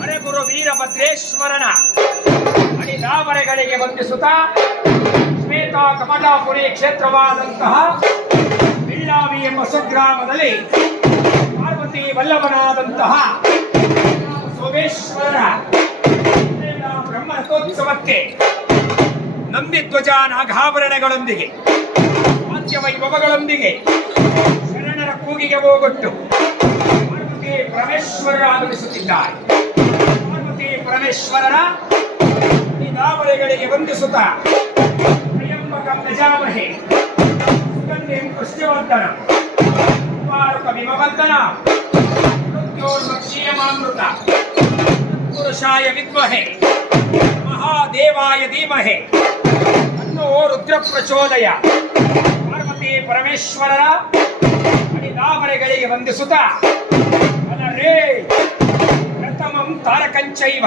ಹಣೆಗುರು ವೀರಭದ್ರೇಶ್ವರನ ಅಡಿದಾವರೆಗಳಿಗೆ ವಂದಿಸುತ್ತಾ ಶ್ವೇತಾ ಕಮಲಾಪುರಿ ಕ್ಷೇತ್ರವಾದಂತಹ ಬಿಳ್ಳಾವಿ ಎಂಬ ಸ್ವಗ್ರಾಮದಲ್ಲಿ ಪಾರ್ವತಿ ವಲ್ಲಭನಾದಂತಹ ಸೋಮೇಶ್ವರರ ಬ್ರಹ್ಮರಥೋತ್ಸವಕ್ಕೆ ನಂದಿಧ್ವಜ ನಾಗಾಭರಣಗಳೊಂದಿಗೆ ವಾದ್ಯವೈಭವಗಳೊಂದಿಗೆ ಶರಣರ ಕೂಗಿಗೆ ಹೋಗೊಟ್ಟು ಪಾರ್ವತಿ ಪರಮೇಶ್ವರರ ಆಗಮಿಸುತ್ತಿದ್ದಾರೆ. ಪಾರ್ವತಿ ಪರಮೇಶ್ವರರ ದಾವರೆಗಳಿಗೆ ವಂದಿಸುತ್ತಾ ತ್ರ್ಯಂಬಕಂ ಯಜಾಮಹೇ ಸುಗಂಧಿಂ ಪುಷ್ಟಿವರ್ಧನ ವಿಮವರ್ಧನ ಮೃತ್ಯೋರ್ಮಕ್ಷೀಯಮಾಮೃತ ಪುರುಷಾಯ ವಿದ್ಮಹೇ ಮಹಾದೇವಾಯ ಧೀಮಹೇ ತನ್ನೋ ರುದ್ರ ಪ್ರಚೋದಯ. ಪಾರ್ವತಿ ಪರಮೇಶ್ವರರ ಅಡಿದಾವರೆಗಳಿಗೆ ವಂದಿಸುತ್ತಾ ಅನರೇ ಪ್ರಥಮಂ ತಾರಕಂಚೈವ